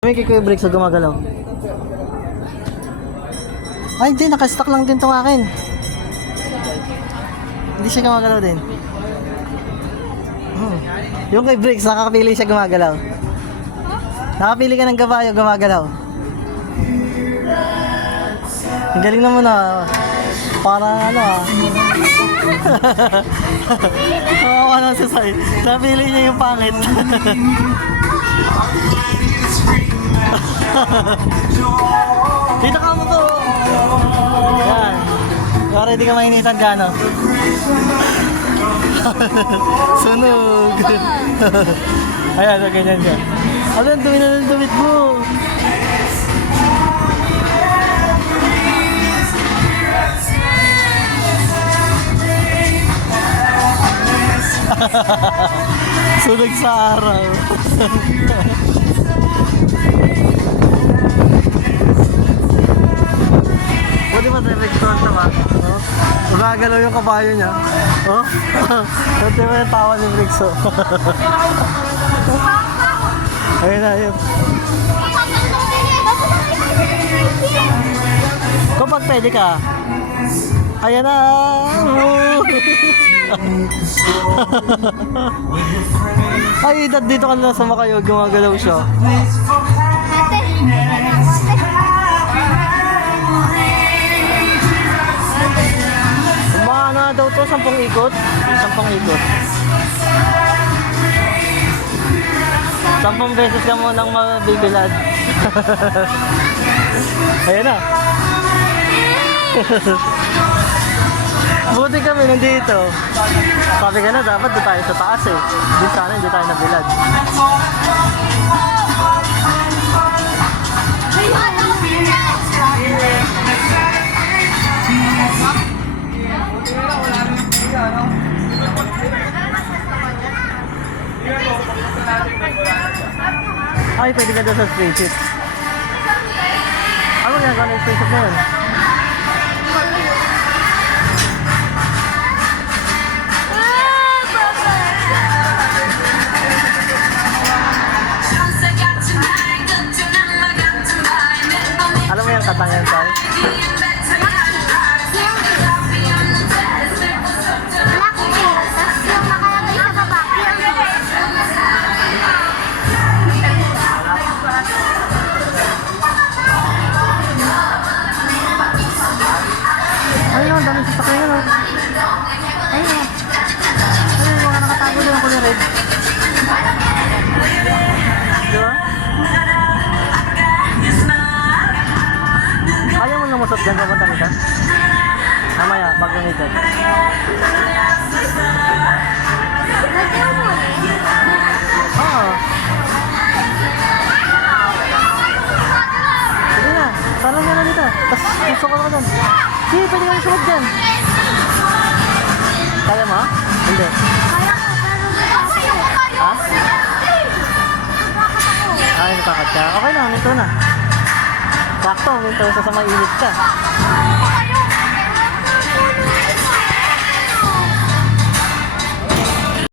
May kikoy brake sa gumagalaw. Ay hindi, nakastock lang din tong akin. Hindi siya gumagalaw din. Yung kay brakes, nakakapili siya gumagalaw. Nakapili ka ng kabayo, gumagalaw. Ang galing naman ah. Parang ano ah. Kawawa lang sa side. Napili niya yung pangit. Dito ka mo to. Yan. Para hindi ka mainitan ka, no? Sunog. Ayan, ganyan siya. Alam, dumi na ng dumit mo. Sunog sa araw. Buti ba director ito ba? Oh? Magagalaw yung kabayo niya. Oh? Buti ba yung tawa ni Brixo? Ayun na, ayun. Kapag pwede ka. Ayan na. Ay, dito ka na sa Makayo, gumagalaw siya. Mga ano daw to, 10 ikot? 10 ikot. 10 beses ka mo nang mabibilad. Ayan na. Buti kami nandito. Sabi ka na, dapat doon tayo sa taas eh. Di sana hindi tayo nabilad. Ay, pwede ka doon sa spaceship. Ano ginagawa ng spaceship na yun? Alam mo yung katangan tayo? Ayun, ang daming sasakyan yun. Ayun. Ayun, yung mga nakatago doon ang kulay red. Diba? Ayaw mo lumusot dyan, papunta nito? Mamaya, pag lumitot. Oo. Sige na, parang meron dito. Tapos gusto ko lang dyan. Sige, pwede ka nasuot dyan. Kaya mo? Hindi. Ha? Ay, natakot ka. Okay na, minto na. Sakto, minto sa mainit ka.